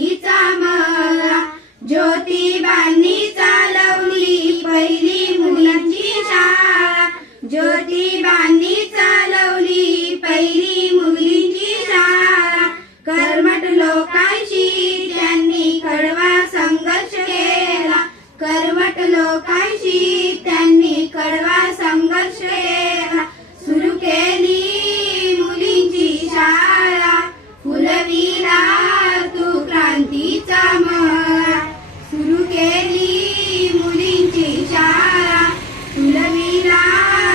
क्रांतीचा मळा. ज्योतिबांनी चालवली पहिली मुलींची शाळा. ज्योतिबांनी चालवली पहिली मुलींची शाळा. कर्मठ लोकांशी त्यांनी कडवा संघर्ष केला. कर्मठ लोकांशी त्यांनी कडवा संघर्ष केला. सुरू केली मुलींची शाळा. फुलविला तू क्रांतीचा मळा. सुरू केली मुलींची शाळा. फुलविला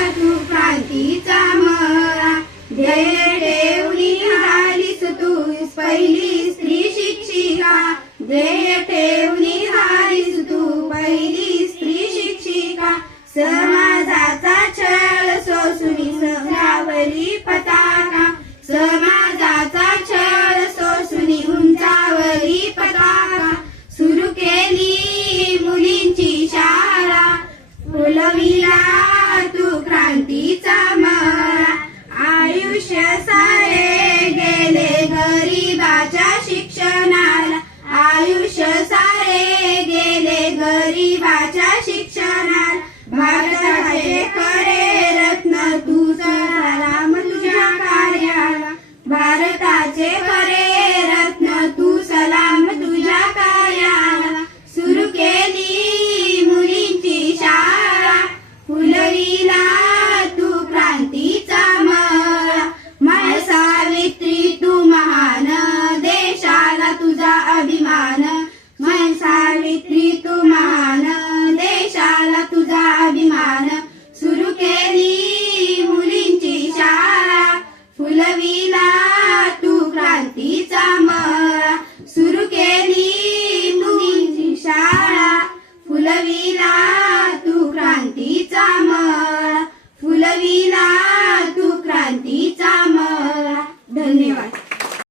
तू क्रांतीचा मळा. ध्येय ठेवली झालीस तू पहिली स्त्री शिक्षिका. ध्येय ठेवली झालीस तू पहिली स्त्री शिक्षिका. समाजाचा छळ सोसुनी उंचावली पताका. समाजाचा छळ सोसुनी उंचावली पताका. सुरू केली मुलींची शाळा. फुलविला तू क्रांतीचा मळा. आयुष्य सारे गेले गरिबाच्या शिक्षणाला. आयुष्य सारे गेले गरिबाच्या शिक्षणाला. भारताचे खरे रत्न तू सलाम तुझ्या कार्याला. भारताचे खरे रत्न तू सलाम तुझ्या कार्याला. सुरू केली मुलींची शाळा. फुलविला तू क्रांतीचा मळा. माय सावित्री तू महान देशाला तुझा अभिमान. माय सावित्री तू महान देशाला तुझा अभिमान. सुरू केली मुलींची शाळा. फुलविला तू क्रांतीचा मळा. सुरू केली मुलींची शाळा. फुलविला तू क्रांतीचा मळा. फुलविला